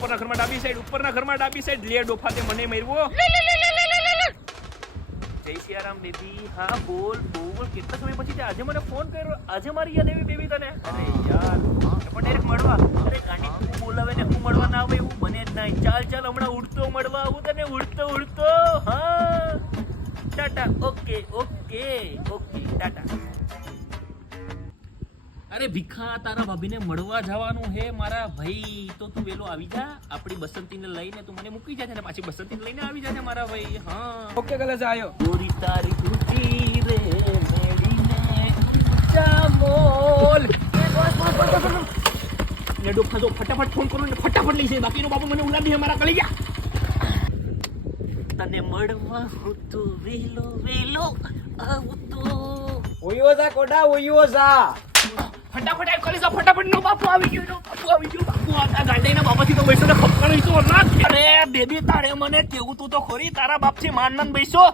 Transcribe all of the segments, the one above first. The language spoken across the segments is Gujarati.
ઉપરના ઘરમાં ડાબી સાઈડ, ઉપરના ઘરમાં ડાબી સાઈડ. લે ડોફાતે મને માર્યો. જય સિયારામ બેબી. હા બોલ બોલ. કેટલા સમય પછી આજે મને ફોન કર્યો? આજે મારી યાદ આવી બેબી તને? અરે યાર પણ ડાયરેક્ટ મળવા. અરે ગાંડી તું બોલાવે ને હું મળવા ના આવે એવું બને જ નહીં. ચાલ ચાલ હમણાં ઉડતો મળવા આવું તને. ઉડતો. હા Tata. Okay okay okay tata. અરે ભીખા તારા ભાભીને મળવા જવાનું હે મારા ભાઈ. તો તું વેલો આવી જા. આપણી બસંતીને લઈને તું મને મૂકી જાય ને પાછી બસંતીને લઈને આવી જાય મારા ભાઈ. હા ઓકે કલેશ આયો. ગોરી તારી કુટી રે મેડીને ચામોલ. ને ડોફા જો ફટાફટ ફોન કરો ને ફટાફટ લઈ જાય. બાકીનો બાપુ મને ઉલાડી મારા કળી જા. તને મળવા હું તો વેલો આવું તો. ઓયો જા કોડા ઓયો જા. ફટાફટ આ કરી જા. ફટાફટ નો બાપુ આવી ગયો. બાપુ આ ગાંડીના બાપાથી તો બેસો ને ખપકાણી છો ના. અરે બેબી તારે મને કેવું તું તો ખોરી. તારા બાપથી માનન બેસો.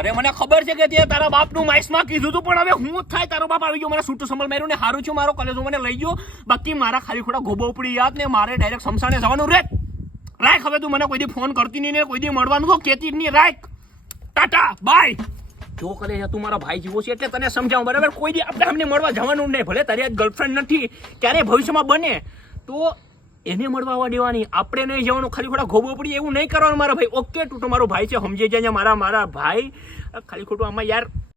અરે મને ખબર છે કે તે તારા બાપનું માઈસમાં કીધું તું પણ હવે હું જ થાય. તારો બાપ આવી ગયો મને સૂટું સંભળ માર્યું ને હારું છું મારો કલેજો મને લઈ ગયો. બાકી મારા ખાલી ખોટા ગોબો ઉપડી યાદ ને મારે ડાયરેક્ટ સમસાને જવાનું રે. રાખ હવે તું મને કોઈ દી ફોન કરતી નહીં ને કોઈ દી મળવાનું તો કેતી જ નહીં. રાખ ટાટા બાય. જો કરે તું મારા ભાઈ જેવો છે એટલે તને સમજાવું બરાબર. કોઈ દી આપણે અમને મળવા જવાનું નહીં. ભલે તારી આજ ગર્લફ્રેન્ડ નથી ક્યારે ભવિષ્યમાં બને તો એને મળવા આવવા દેવાની. આપણે નહીં જવાનું. ખાલી ખોટા ગોબો પડી એવું નહીં કરવાનું મારા ભાઈ. ઓકે તું તો મારો ભાઈ છે સમજી જાય મારા ભાઈ. ખાલી ખોટું આમાં યાર